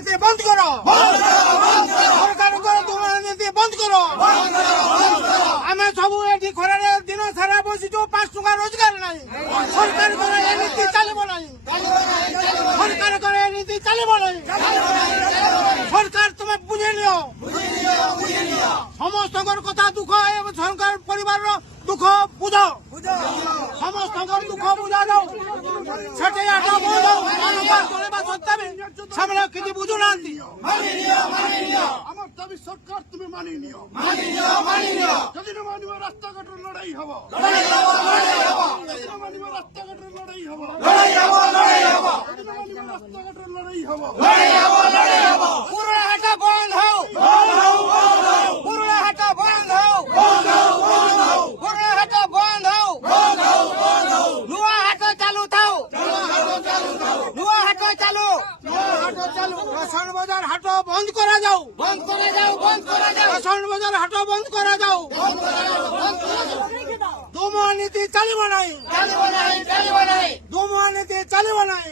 নীতি বন্ধ করো, সরকার দুমুয়া নীতি বন্ধ করো। আমি সবু এটি খরারে দিন সারা বসিছু 5 টাকা রোজগার নাই। সরকার করে এই নীতি চালিব নাই, সরকার করে এই নীতি চালিব নাই। সরকার তুমি বুঝে নিও, সমস্তর কথা দুঃখ এবং সরকার পরিবার দুঃখ বুঝ, সমস্তর দুঃখ বুঝা যাও। সেটাই আটা বন্ধ সামনে কিছু বুঝু না। আমার দাবি সরকার তুমি মানি নিও, যদি না মানিব রাস্তাঘাটের লড়াই হব, যদি না মানিব রাস্তাঘাটের লড়াই হব, যদি না মানিব রাস্তাঘাটের লড়াই হব। পুরোনো হাটা বন্ধ হও, পুরোনো হাটা বন্ধ হও, পুরোনো হাটা বন্ধ হও, নুয়া হাটা চালু থাও, নুয়া হাটা চালু, রেশন বাজার হাটো বন্ধ করা যাও, বন্ধ করা যাও, বন্ধ করা যাও, রেশন বাজার হাটো বন্ধ করা যাও। দুমুয়া নীতি চালিব নাই, দুমুয়া নীতি চালিব নাই।